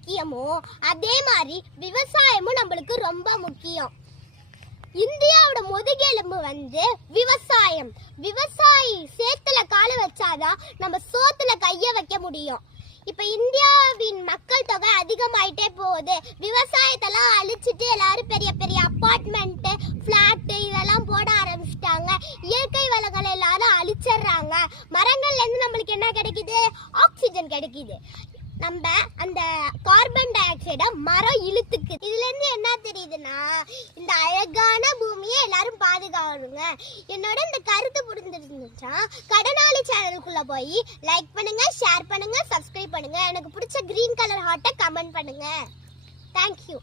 முக்கியமோ அதே மாதிரி விவசாயமும் நம்மளுக்கு ரொம்ப முக்கியம். இந்தியாவோட முதுகெலும்பு விவசாயம். விவசாயி சேத்துல கால வச்சாதான் நம்ம சோத்துல கைய வைக்க முடியும். இப்ப இந்தியாவின் மக்கள் தொகை அதிகமாயிட்டே போகுது. விவசாயத்தெல்லாம் அழிச்சிட்டு எல்லாரும் பெரிய பெரிய அபார்ட்மெண்ட், பிளாட் இதெல்லாம் போட ஆரம்பிச்சிட்டாங்க. இயற்கை வளங்களை எல்லாரும் அழிச்சிடுறாங்க. மரங்கள்ல இருந்து நம்மளுக்கு என்ன கிடைக்குது? ஆக்சிஜன் கிடைக்குது. நம்ம அந்த கார்பன் டை ஆக்சைட மரம் இழுத்துக்கு. இதுல இருந்து என்ன தெரியுதுன்னா, இந்த அழகான பூமியை எல்லாரும் பாதுகாக்கணுங்க. என்னோட இந்த கருத்து புரிஞ்சிருந்துச்சா கடனாளி சேனலுக்குள்ள போய் லைக் பண்ணுங்க, ஷேர் பண்ணுங்க, சப்ஸ்கிரைப் பண்ணுங்க. எனக்கு பிடிச்ச கிரீன் கலர் ஹார்ட்டை கமெண்ட் பண்ணுங்க. தேங்க்யூ.